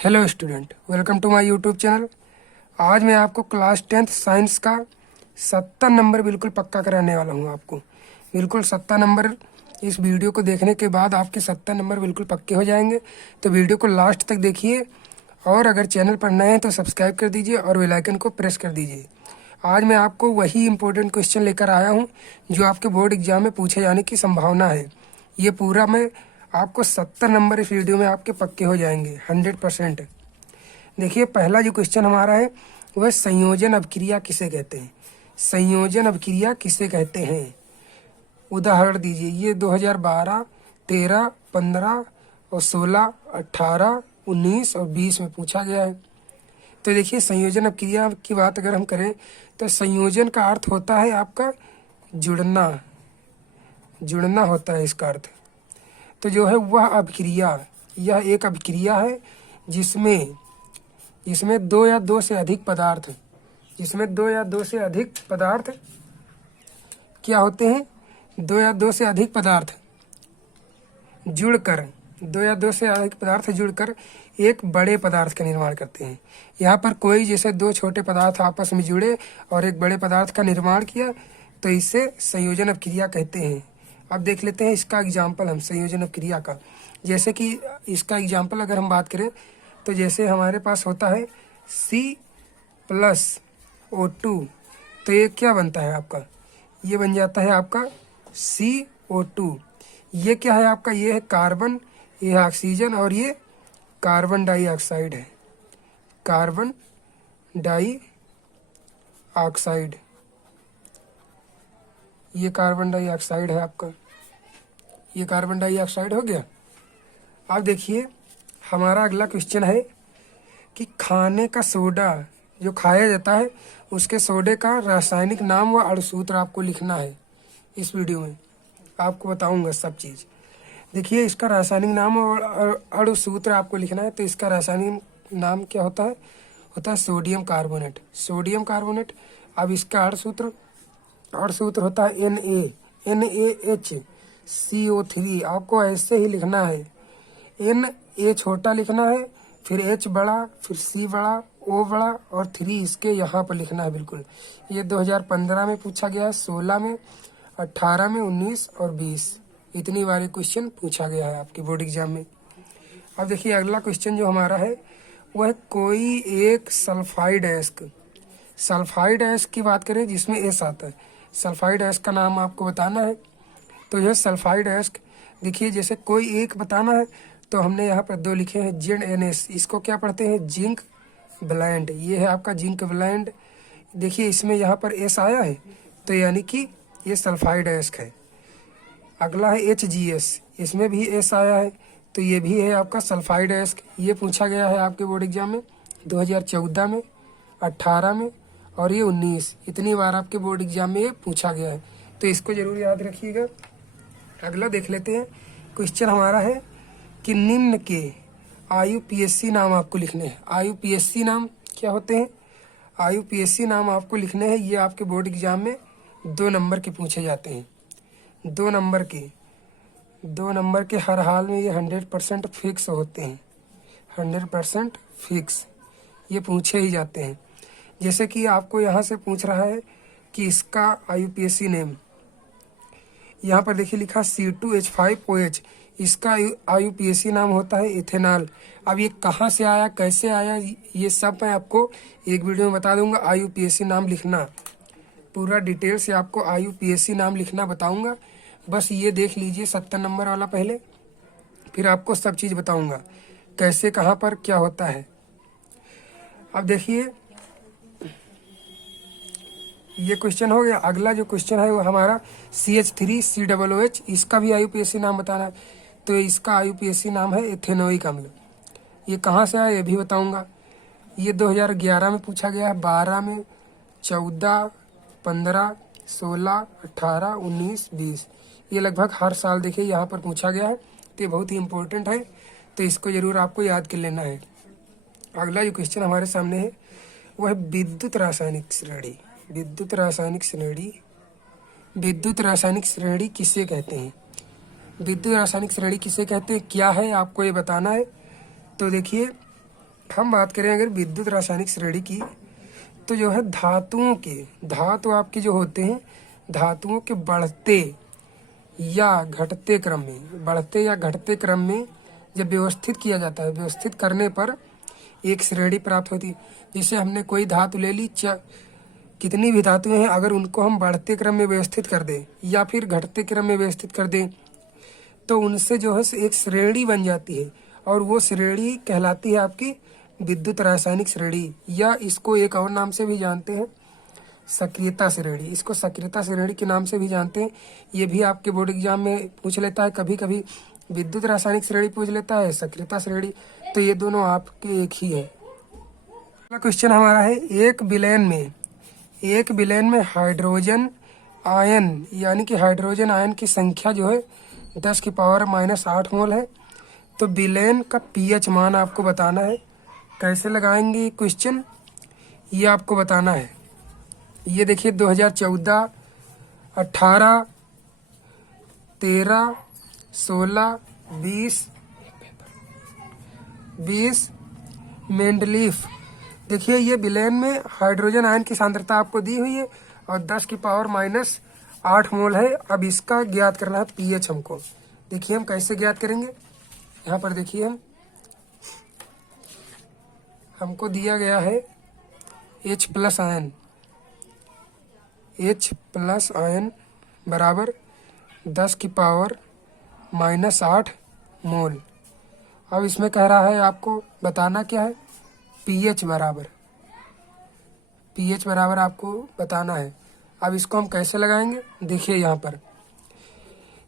Hello student, welcome to my YouTube channel. आज मैं आपको क्लास 10th साइंस का 70 नंबर बिल्कुल पक्का कराने वाला हूँ। आपको बिल्कुल 70 नंबर, इस वीडियो को देखने के बाद आपके 70 नंबर बिल्कुल पक्के हो जाएंगे। तो वीडियो को लास्ट तक देखिए और अगर चैनल पर नए हैं तो सब्सक्राइब कर दीजिए और बेल आइकन को प्रेस कर दीजिए। आज मैं आपको वही इम्पोर्टेंट क्वेश्चन लेकर आया हूँ जो आपके बोर्ड एग्जाम में पूछे जाने की संभावना है। ये पूरा मैं आपको 70 नंबर इस वीडियो में आपके पक्के हो जाएंगे 100%। देखिए, पहला जो क्वेश्चन हमारा है वह संयोजन अभिक्रिया किसे कहते हैं। संयोजन अभिक्रिया किसे कहते हैं, उदाहरण दीजिए। ये 2012, 13, 15 और 16, 18, 19 और 20 में पूछा गया है। तो देखिए, संयोजन अभिक्रिया की बात अगर हम करें तो संयोजन का अर्थ होता है आपका जुड़ना, जुड़ना होता है इसका अर्थ। तो जो है वह अभिक्रिया, यह एक अभिक्रिया है जिसमें दो या दो से अधिक पदार्थ, जिसमें दो या दो से अधिक पदार्थ क्या होते हैं, दो या दो से अधिक पदार्थ जुड़कर, दो या दो से अधिक पदार्थ जुड़कर एक बड़े पदार्थ का निर्माण करते हैं। यहाँ पर कोई जैसे दो छोटे पदार्थ आपस में जुड़े और एक बड़े पदार्थ का निर्माण किया तो इसे संयोजन अभिक्रिया कहते हैं। अब देख लेते हैं इसका एग्जाम्पल हम संयोजन अभिक्रिया का। जैसे कि इसका एग्जाम्पल अगर हम बात करें तो जैसे हमारे पास होता है C+O2, तो ये क्या बनता है आपका, ये बन जाता है आपका CO2। ये क्या है आपका, ये है कार्बन, ये है ऑक्सीजन और ये कार्बन डाइऑक्साइड है, कार्बन डाइऑक्साइड, ये कार्बन डाइऑक्साइड है आपका, ये कार्बन डाइऑक्साइड हो गया। अब देखिए हमारा अगला क्वेश्चन है कि खाने का सोडा जो खाया जाता है उसके सोडे का रासायनिक नाम व अणुसूत्र आपको लिखना है। इस वीडियो में आपको बताऊंगा सब चीज़। देखिए, इसका रासायनिक नाम और अणुसूत्र आपको लिखना है। तो इसका रासायनिक नाम क्या होता है, होता है सोडियम कार्बोनेट, सोडियम कार्बोनेट। अब इसका अणुसूत्र होता है NaHCO3। आपको ऐसे ही लिखना है, Na छोटा लिखना है, फिर H बड़ा, फिर C बड़ा, O बड़ा और 3 इसके यहाँ पर लिखना है बिल्कुल। ये 2015 में पूछा गया है, 16 में, 18 में, 19 और 20, इतनी बार क्वेश्चन पूछा गया है आपके बोर्ड एग्जाम में। अब देखिए अगला क्वेश्चन जो हमारा है वह कोई एक सल्फाइड एस्क, सल्फाइड एस्क की बात करें जिसमें एस आता है, सल्फाइड एस्क का नाम आपको बताना है। तो यह सल्फाइड एस्क, देखिए जैसे कोई एक बताना है तो हमने यहाँ पर दो लिखे हैं ZnS, इसको क्या पढ़ते हैं, जिंक ब्लेंड। ये है आपका जिंक ब्लेंड। देखिए इसमें यहाँ पर एस आया है तो यानी कि ये सल्फाइड एस्क है। अगला है HGS, इसमें भी एस आया है तो ये भी है आपका सल्फाइड एस्क। ये पूछा गया है आपके बोर्ड एग्जाम में 2014 में, 18 में और ये 19, इतनी बार आपके बोर्ड एग्जाम में ये पूछा गया है, तो इसको जरूर याद रखिएगा। अगला देख लेते हैं क्वेश्चन हमारा है कि निम्न के IUPAC नाम आपको लिखने हैं। IUPAC नाम क्या होते हैं, IUPAC नाम आपको लिखने हैं। ये आपके बोर्ड एग्जाम में 2 नंबर के पूछे जाते हैं, 2 नंबर के हर हाल में ये 100% फिक्स होते हैं, 100% फिक्स ये पूछे ही जाते हैं। जैसे कि आपको यहाँ से पूछ रहा है कि इसका IUPAC नेम, यहाँ पर देखिए लिखा C2H5OH, इसका IUPAC नाम होता है इथेनॉल। अब ये कहाँ से आया, कैसे आया, ये सब मैं आपको एक वीडियो में बता दूंगा। IUPAC नाम लिखना, पूरा डिटेल से आपको IUPAC नाम लिखना बताऊंगा। बस ये देख लीजिए 70 नंबर वाला पहले, फिर आपको सब चीज़ बताऊंगा कैसे, कहाँ पर क्या होता है। अब देखिए ये क्वेश्चन हो गया। अगला जो क्वेश्चन है वो हमारा CH3COOH, इसका भी IUPAC नाम बताना है। तो इसका IUPAC नाम है इथेनोइक अम्ल। ये कहाँ से आया ये भी बताऊंगा। ये 2011 में पूछा गया है, 12 में, 14, 15, 16, 18, 19, 20, ये लगभग हर साल देखिए यहाँ पर पूछा गया है। तो ये बहुत ही इम्पोर्टेंट है, तो इसको जरूर आपको याद कर लेना है। अगला जो क्वेश्चन हमारे सामने है वो है विद्युत रासायनिक श्रेणी। विद्युत रासायनिक श्रेणी, विद्युत रासायनिक श्रेणी किसे कहते हैं, विद्युत रासायनिक श्रेणी किसे कहते हैं, क्या है आपको ये बताना है। तो देखिए हम बात करें अगर विद्युत रासायनिक श्रेणी की, तो जो है धातुओं के, धातु आपके जो होते हैं धातुओं के बढ़ते या घटते क्रम में, बढ़ते या घटते क्रम में जब व्यवस्थित किया जाता है, व्यवस्थित करने पर एक श्रेणी प्राप्त होती है। जैसे हमने कोई धातु ले ली, कितनी भी धातुएं हैं, अगर उनको हम बढ़ते क्रम में व्यवस्थित कर दें या फिर घटते क्रम में व्यवस्थित कर दें तो उनसे जो है एक श्रेणी बन जाती है, और वो श्रेणी कहलाती है आपकी विद्युत रासायनिक श्रेणी, या इसको एक और नाम से भी जानते हैं सक्रियता श्रेणी। इसको सक्रियता श्रेणी के नाम से भी जानते हैं। ये भी आपके बोर्ड एग्जाम में पूछ लेता है, कभी कभी विद्युत रासायनिक श्रेणी पूछ लेता है, सक्रियता श्रेणी, तो ये दोनों आपके एक ही है। अगला क्वेश्चन हमारा है, एक विलेन में हाइड्रोजन आयन यानी कि हाइड्रोजन आयन की संख्या जो है 10 की पावर -8 मोल है। तो विलेन का पीएच मान आपको बताना है। कैसे लगाएंगे ये क्वेश्चन, ये आपको बताना है। ये देखिए 2014, 18, 13, 16, 20 मेंडलीफ। देखिए ये विलेन में हाइड्रोजन आयन की सांद्रता आपको दी हुई है और 10 की पावर -8 मोल है। अब इसका ज्ञात करना है पीएच हमको। देखिए हम कैसे ज्ञात करेंगे, यहाँ पर देखिए हमको दिया गया है H+ आयन बराबर 10 की पावर -8 मोल। अब इसमें कह रहा है आपको बताना क्या है, पीएच बराबर आपको बताना है। अब इसको हम कैसे लगाएंगे, देखिए यहाँ पर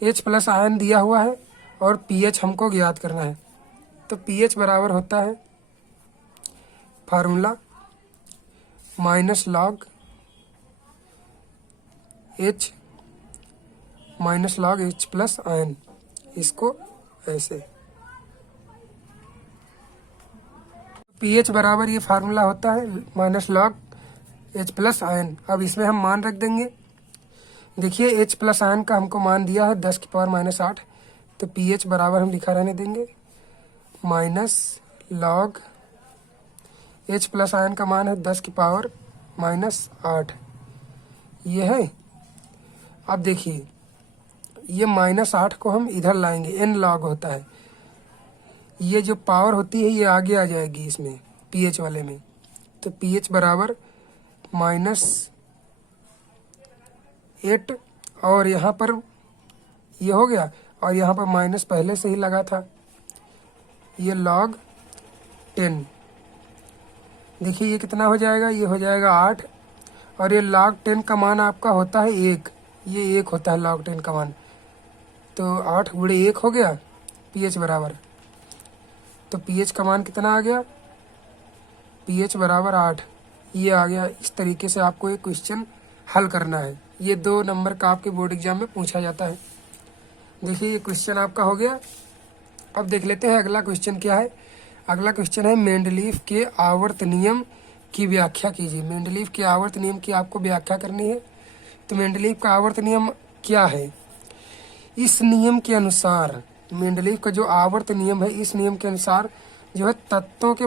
H+ आयन दिया हुआ है और पीएच हमको ज्ञात करना है। तो पीएच बराबर होता है formula -log H -log H+ ion, इसको ऐसे पीएच बराबर ये फार्मूला होता है -log H+ आयन। अब इसमें हम मान रख देंगे। देखिए H+ आयन का हमको मान दिया है 10 की पावर -8, तो पीएच बराबर हम लिखा रहने देंगे -log H+ आयन का मान है 10 की पावर -8, ये है। अब देखिए ये -8 को हम इधर लाएंगे, n log होता है, ये जो पावर होती है ये आगे आ जाएगी इसमें पीएच वाले में। तो पीएच बराबर -8 और यहाँ पर ये हो गया, और यहाँ पर माइनस पहले से ही लगा था, ये log 10। देखिए ये कितना हो जाएगा, ये हो जाएगा 8, और ये log 10 का मान आपका होता है 1, ये 1 होता है log 10 का मान। तो 8 गुणे 1 हो गया पीएच बराबर, तो पीएच का मान कितना आ गया, पीएच बराबर 8, ये आ गया। इस तरीके से आपको एक क्वेश्चन हल करना है। ये 2 नंबर का आपके बोर्ड एग्जाम में पूछा जाता है। देखिए ये क्वेश्चन आपका हो गया। अब देख लेते हैं अगला क्वेश्चन क्या है। अगला क्वेश्चन है मेंडलीफ के आवर्त नियम की व्याख्या कीजिए। मेंडलीफ के आवर्त नियम की आपको व्याख्या करनी है। तो मेंडलीफ का आवर्त नियम क्या है, इस नियम के अनुसार, मेंडलीफ का जो आवर्त नियम है, इस नियम के अनुसार जो है तत्वों के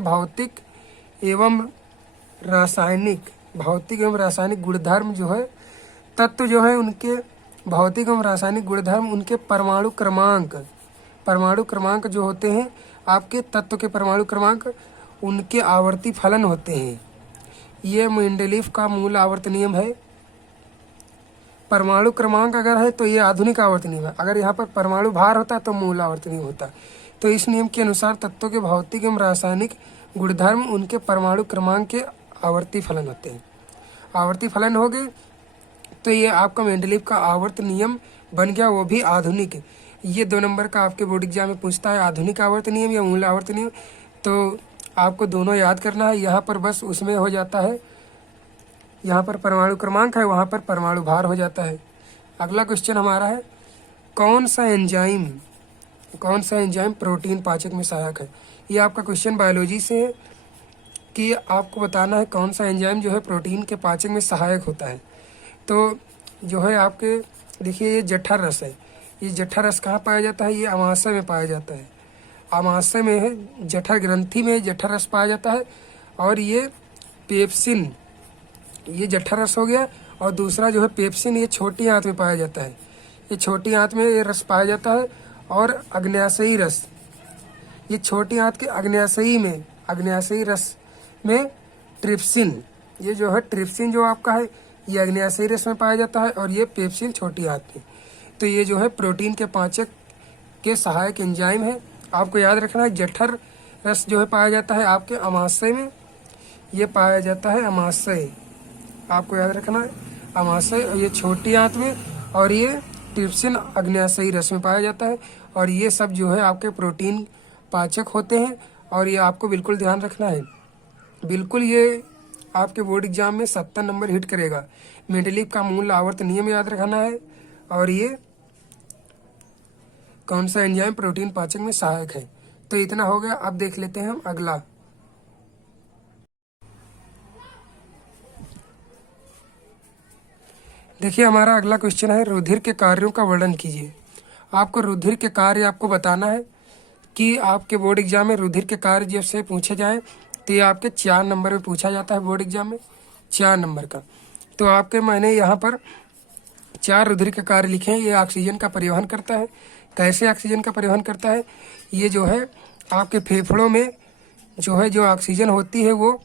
भौतिक एवं रासायनिक गुणधर्म जो है, तत्व जो है उनके भौतिक एवं रासायनिक गुणधर्म, उनके परमाणु क्रमांक जो होते हैं आपके तत्व के परमाणु क्रमांक, उनके आवर्ती फलन होते हैं। ये मेंडलीफ का मूल आवर्त नियम है। परमाणु क्रमांक अगर है तो ये आधुनिक आवर्त नियम है। अगर यहाँ पर परमाणु भार होता तो मूल आवर्त नियम होता। तो इस नियम के अनुसार तत्वों के भौतिक एवं रासायनिक गुणधर्म उनके परमाणु क्रमांक के आवर्ती फलन होते हैं। आवर्ती फलन हो गए तो ये आपका मेंडलीफ का आवर्त नियम बन गया, वो भी आधुनिक। ये 2 नंबर का आपके बोर्ड एग्जाम में पूछता है, आधुनिक आवर्त नियम या मूल आवर्त नियम। तो आपको दोनों याद करना है। यहाँ पर बस उसमें हो जाता है, यहाँ पर परमाणु क्रमांक है, वहाँ पर परमाणु भार हो जाता है। अगला क्वेश्चन हमारा है, कौन सा एंजाइम प्रोटीन पाचक में सहायक है। ये आपका क्वेश्चन बायोलॉजी से है कि आपको बताना है कौन सा एंजाइम जो है प्रोटीन के पाचक में सहायक होता है। तो जो है आपके देखिए ये जठर रस है। ये जठर रस कहाँ पाया जाता है, ये अमाशय में पाया जाता है। आमाशय में है, जठर ग्रंथि में जठर रस पाया जाता है। और ये पेप्सिन, ये जठर रस हो गया। और दूसरा जो है पेप्सिन, ये छोटी आंत में पाया जाता है, ये छोटी आंत में ये रस पाया जाता है। और अग्न्याशयी रस, ये छोटी आंत के अग्न्याशयी रस में ट्रिप्सिन, ये जो है ट्रिप्सिन जो आपका है ये अग्न्याशयी रस में पाया जाता है। और ये पेप्सिन छोटी आंत में। तो ये जो है प्रोटीन के पाचक के सहायक एंजाइम है। आपको याद रखना है जठर रस जो है पाया जाता है आपके अमाशय में, ये पाया जाता है अमाशय, आपको याद रखना है अमाशय। और ये छोटी आंत में, और ये ट्रिप्सिन अग्न्याशयी रस में पाया जाता है। और ये सब जो है आपके प्रोटीन पाचक होते हैं। और ये आपको बिल्कुल ध्यान रखना है, बिल्कुल ये आपके बोर्ड एग्जाम में 70 नंबर हिट करेगा। मेंडलीव का मूल आवर्त नियम याद रखना है। और ये कौन सा एंजाइम प्रोटीन पाचक में सहायक है। तो इतना हो गया। अब देख लेते हैं हम अगला। देखिए हमारा अगला क्वेश्चन है, रुधिर के कार्यों का वर्णन कीजिए। आपको रुधिर के कार्य आपको बताना है कि आपके बोर्ड एग्जाम में रुधिर के कार्य जब से पूछे जाए तो ये आपके 4 नंबर में पूछा जाता है, बोर्ड एग्जाम में 4 नंबर का। तो आपके मैंने यहाँ पर 4 रुधिर के कार्य लिखे हैं। ये ऑक्सीजन का परिवहन करता है। कैसे ऑक्सीजन का परिवहन करता है? ये जो है आपके फेफड़ों में जो है जो ऑक्सीजन होती है वो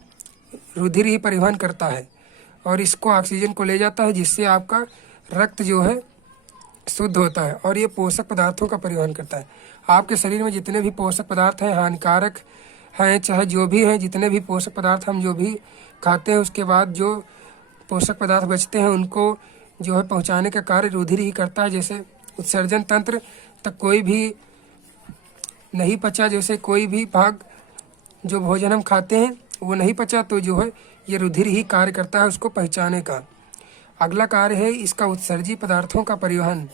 रुधिर ही परिवहन करता है। और इसको ऑक्सीजन को ले जाता है, जिससे आपका रक्त जो है शुद्ध होता है। और ये पोषक पदार्थों का परिवहन करता है। आपके शरीर में जितने भी पोषक पदार्थ हैं, हानिकारक हैं चाहे जो भी हैं, जितने भी पोषक पदार्थ हम जो भी खाते हैं, उसके बाद जो पोषक पदार्थ बचते हैं उनको जो है पहुंचाने का कार्य रुधिर ही करता है। जैसे उत्सर्जन तंत्र तक कोई भी नहीं पचा, जैसे कोई भी भाग जो भोजन हम खाते हैं वो नहीं पचा, तो जो है ये रुधिर ही कार्य करता है उसको पहुंचाने का। अगला कार्य है इसका उत्सर्जी पदार्थों का परिवहन।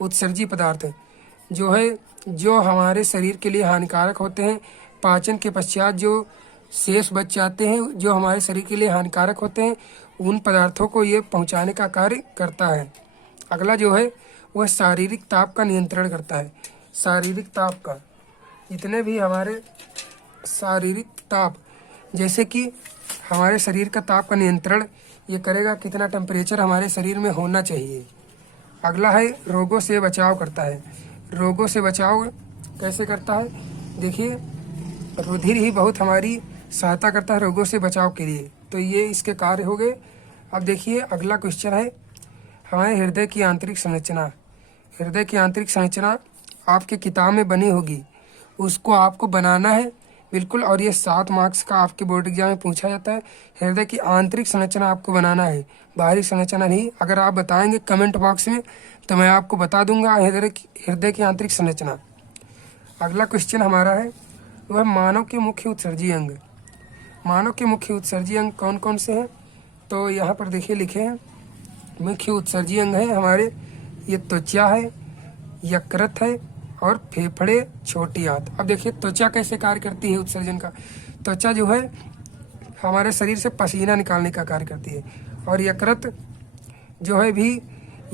उत्सर्जी पदार्थ जो है जो हमारे शरीर के लिए हानिकारक होते हैं, पाचन के पश्चात जो शेष बच जाते हैं जो हमारे शरीर के लिए हानिकारक होते हैं, उन पदार्थों को ये पहुंचाने का कार्य करता है। अगला जो है वह शारीरिक ताप का नियंत्रण करता है। शारीरिक ताप का, जितने भी हमारे शारीरिक ताप, जैसे कि हमारे शरीर का ताप का नियंत्रण ये करेगा, कितना टेम्परेचर हमारे शरीर में होना चाहिए। अगला है रोगों से बचाव करता है। रोगों से बचाव कैसे करता है? देखिए रुधिर ही बहुत हमारी सहायता करता है रोगों से बचाव के लिए। तो ये इसके कार्य हो गए। अब देखिए अगला क्वेश्चन है हमारे हृदय की आंतरिक संरचना। हृदय की आंतरिक संरचना आपके किताब में बनी होगी, उसको आपको बनाना है बिल्कुल। और ये 7 मार्क्स का आपके बोर्ड एग्जाम में पूछा जाता है। हृदय की आंतरिक संरचना आपको बनाना है, बाहरी संरचना नहीं। अगर आप बताएंगे कमेंट बॉक्स में तो मैं आपको बता दूंगा हृदय की आंतरिक संरचना। अगला क्वेश्चन हमारा है वह मानव के मुख्य उत्सर्जी अंग। मानव के मुख्य उत्सर्जी अंग कौन कौन से हैं? तो यहाँ पर देखिए लिखे हैं, मुख्य उत्सर्जी अंग है हमारे, ये त्वचा है, यकृत है और फेफड़े, छोटी आंत। अब देखिए त्वचा कैसे कार्य करती है उत्सर्जन का। त्वचा जो है हमारे शरीर से पसीना निकालने का कार्य करती है। और यकृत जो है भी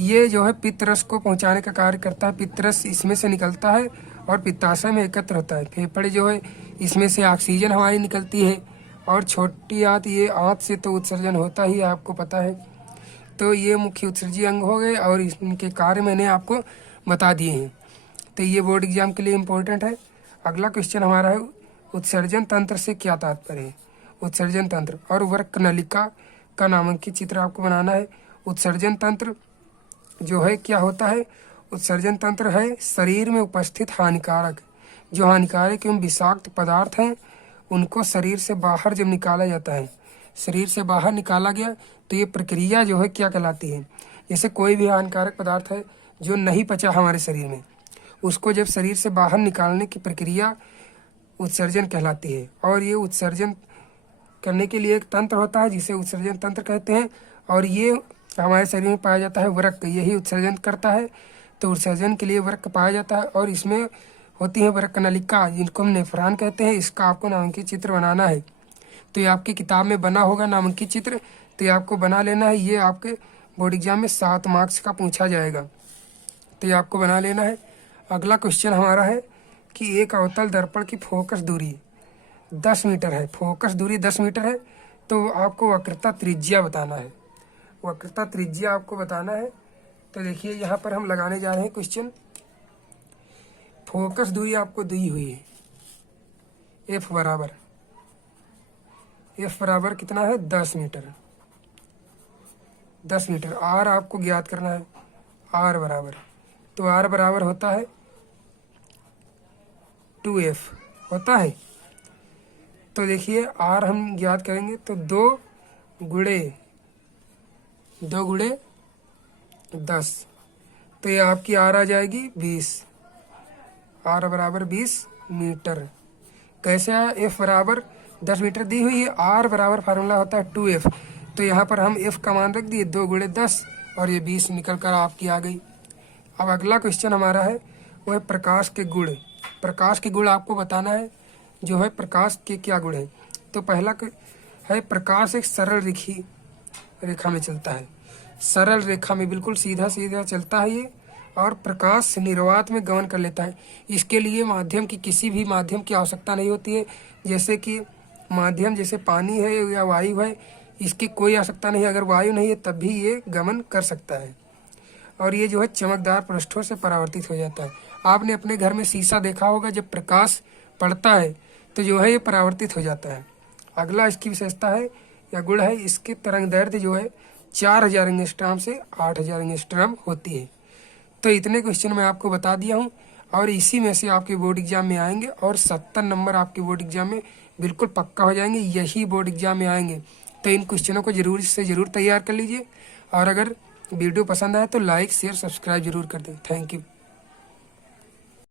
ये जो है पित्त रस को पहुंचाने का कार्य करता है। पित्त रस इसमें से निकलता है और पित्ताशय में एकत्र होता है। फेफड़े जो है इसमें से ऑक्सीजन हमारी निकलती है। और छोटी आंत, ये आंत से तो उत्सर्जन होता ही है, आपको पता है। तो ये मुख्य उत्सर्जी अंग हो गए और इनके कार्य मैंने आपको बता दिए हैं। तो ये बोर्ड एग्जाम के लिए इम्पोर्टेंट है। अगला क्वेश्चन हमारा है उत्सर्जन तंत्र से क्या तात्पर्य है? उत्सर्जन तंत्र और वृक्क नलिका का नामांकित चित्र आपको बनाना है। उत्सर्जन तंत्र जो है क्या होता है? उत्सर्जन तंत्र है शरीर में उपस्थित हानिकारक, जो हानिकारक एवं विषाक्त पदार्थ हैं उनको शरीर से बाहर जब निकाला जाता है, शरीर से बाहर निकाला गया तो ये प्रक्रिया जो है क्या कहलाती है? जैसे कोई भी हानिकारक पदार्थ है जो नहीं पचा हमारे शरीर में, उसको जब शरीर से बाहर निकालने की प्रक्रिया उत्सर्जन कहलाती है। और ये उत्सर्जन करने के लिए एक तंत्र होता है जिसे उत्सर्जन तंत्र कहते हैं। और ये हमारे शरीर में पाया जाता है वृक्क, यही उत्सर्जन करता है। तो उत्सर्जन के लिए वृक्क पाया जाता है और इसमें होती है वृक्क नलिका, जिनको हम नेफ्रॉन कहते हैं। इसका आपको नामांकित चित्र बनाना है। तो ये आपकी किताब में बना होगा नामांकित चित्र, तो ये आपको बना लेना है। ये आपके बोर्ड एग्जाम में 7 मार्क्स का पूछा जाएगा, तो ये आपको बना लेना है। अगला क्वेश्चन हमारा है कि एक अवतल दर्पण की फोकस दूरी 10 मीटर है, फोकस दूरी 10 मीटर है, तो आपको वक्रता त्रिज्या बताना है। वक्रता त्रिज्या आपको बताना है। तो देखिए यहाँ पर हम लगाने जा रहे हैं क्वेश्चन। फोकस दूरी आपको दी हुई है, एफ बराबर कितना है, 10 मीटर। 10 मीटर। आर आपको ज्ञात करना है, आर बराबर, तो आर बराबर होता है 2F होता है। तो देखिए आर हम ज्ञात करेंगे तो 2 गुणे 10, तो ये आपकी आर आ जाएगी 20। आर बराबर 20 मीटर। कैसे आया, एफ बराबर 10 मीटर दी हुई है, आर बराबर फार्मूला होता है 2F। तो यहाँ पर हम एफ का मान रख दिए 2 गुणे 10 और ये 20 निकल कर आपकी आ गई। अब अगला क्वेश्चन हमारा है वो है प्रकाश के गुण। प्रकाश के गुण आपको बताना है, जो है प्रकाश के क्या गुण है। तो पहला है प्रकाश एक सरल रेखा में चलता है, सरल रेखा में बिल्कुल सीधा सीधा चलता है ये, और प्रकाश निर्वात में गमन कर लेता है। इसके लिए माध्यम की किसी भी माध्यम की आवश्यकता नहीं होती है, जैसे कि माध्यम जैसे पानी है या वायु है, इसकी कोई आवश्यकता नहीं है। अगर वायु नहीं है तब भी ये गमन कर सकता है, और ये जो है चमकदार पृष्ठों से परावर्तित हो जाता है। आपने अपने घर में शीशा देखा होगा, जब प्रकाश पड़ता है तो जो है ये परावर्तित हो जाता है। अगला इसकी विशेषता है या गुण है, इसकी तरंग दैर्ध्य जो है 4000 एंगस्ट्रॉम से 8000 एंगस्ट्रॉम होती है। तो इतने क्वेश्चन मैं आपको बता दिया हूँ, और इसी में से आपके बोर्ड एग्जाम में आएंगे, और 70 नंबर आपके बोर्ड एग्जाम में बिल्कुल पक्का हो जाएंगे, यही बोर्ड एग्जाम में आएंगे। तो इन क्वेश्चनों को जरूर से ज़रूर तैयार कर लीजिए, और अगर वीडियो पसंद आए तो लाइक शेयर सब्सक्राइब जरूर कर दें। Thank you.